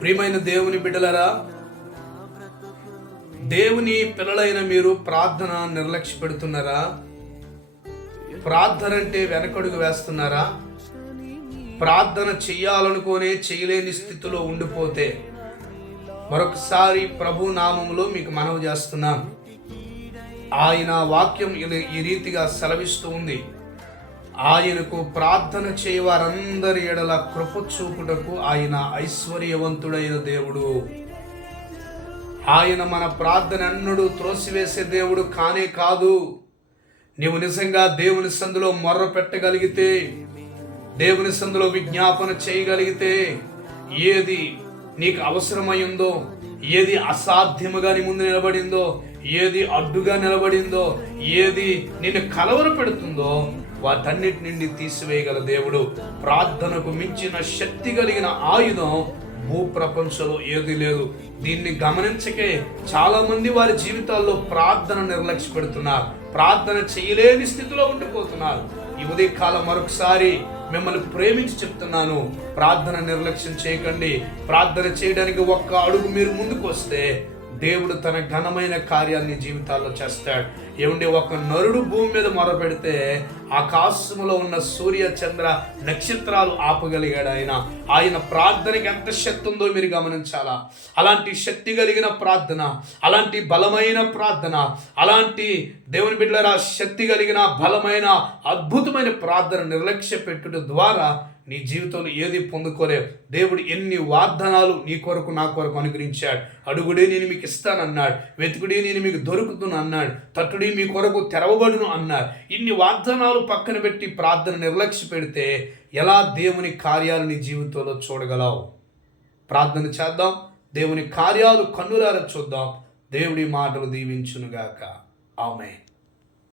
ప్రియమైన దేవుని బిడ్డలారా, దేవుని పిల్లలైన మీరు ప్రార్థన నిర్లక్ష్య పెడుతున్నారా? ప్రార్థన అంటే వెనకడుగు వేస్తున్నారా? ప్రార్థన చెయ్యాలనుకోనే చేయలేని స్థితిలో ఉండిపోతే మరొకసారి ప్రభు నామములో మీకు మనవి చేస్తున్నాను. ఆయన వాక్యం ఈ రీతిగా సెలవిస్తూ ఉంది. ఆయనకు ప్రార్థన చేయవారందరి ఎడల కృప చూపుటకు ఆయన ఐశ్వర్యవంతుడైన దేవుడు. ఆయన మన ప్రార్థన అన్నుడు త్రోసివేసే దేవుడు కానే కాదు. నీవు నిజంగా దేవుని సందులో మొర్ర పెట్టగలిగితే, దేవుని సందులో విజ్ఞాపన చేయగలిగితే, ఏది నీకు అవసరమైందో, ఏది అసాధ్యముగా నీ ముందు నిలబడిందో, ఏది అడ్డుగా నిలబడిందో, ఏది నిన్ను కలవర పెడుతుందో వాటన్నిటి నుండి తీసివేయగల దేవుడు. ప్రార్థనకు మించిన శక్తి కలిగిన ఆయుధం భూప్రపంచంలో ఏది లేదు. దీన్ని గమనించకే చాలా మంది వారి జీవితాల్లో ప్రార్థన నిర్లక్ష్య పెడుతున్నారు. ప్రార్థన చేయలేని స్థితిలో ఉండిపోతున్నారు. ఈ ఉదయకాలం మరొకసారి మిమ్మల్ని ప్రేమించి చెప్తున్నాను, ప్రార్థన నిర్లక్ష్యం చేయకండి. ప్రార్థన చేయడానికి ఒక్క అడుగు మీరు ముందుకు వస్తే దేవుడు తన ఘనమైన కార్యాన్ని జీవితాల్లో చేస్తాడు. ఏమంటే, ఒక నరుడు భూమి మీద మొరపెడితే ఆకాశములో ఉన్న సూర్య చంద్ర నక్షత్రాలు ఆపగలిగాడు ఆయన ప్రార్థనకి ఎంత శక్తి ఉందో మీరు గమనించాలా. అలాంటి శక్తి కలిగిన ప్రార్థన, అలాంటి బలమైన ప్రార్థన, అలాంటి దేవుని బిడ్డలారా శక్తి కలిగిన బలమైన అద్భుతమైన ప్రార్థన నిర్లక్ష్య పెట్టుట ద్వారా నీ జీవితంలో ఏది పొందుకోలేవు. దేవుడు ఎన్ని వాగ్దానాలు నీ కొరకు నా కొరకు అనుగ్రహించాడు. అడుగుడే నేను మీకు ఇస్తానన్నాడు, వెతుకుడే నేను మీకు దొరుకుతును అన్నాడు, తట్టుడే మీ కొరకు తెరవబడును అన్నాడు. ఇన్ని వాగ్దానాలు పక్కన పెట్టి ప్రార్థన నిర్లక్ష్య పెడితే ఎలా దేవుని కార్యాలు నీ జీవితంలో చూడగలవు? ప్రార్థన చేద్దాం, దేవుని కార్యాలు కన్నులారా చూద్దాం. దేవుడి మాటలు దీవించునుగాక. ఆమేన్.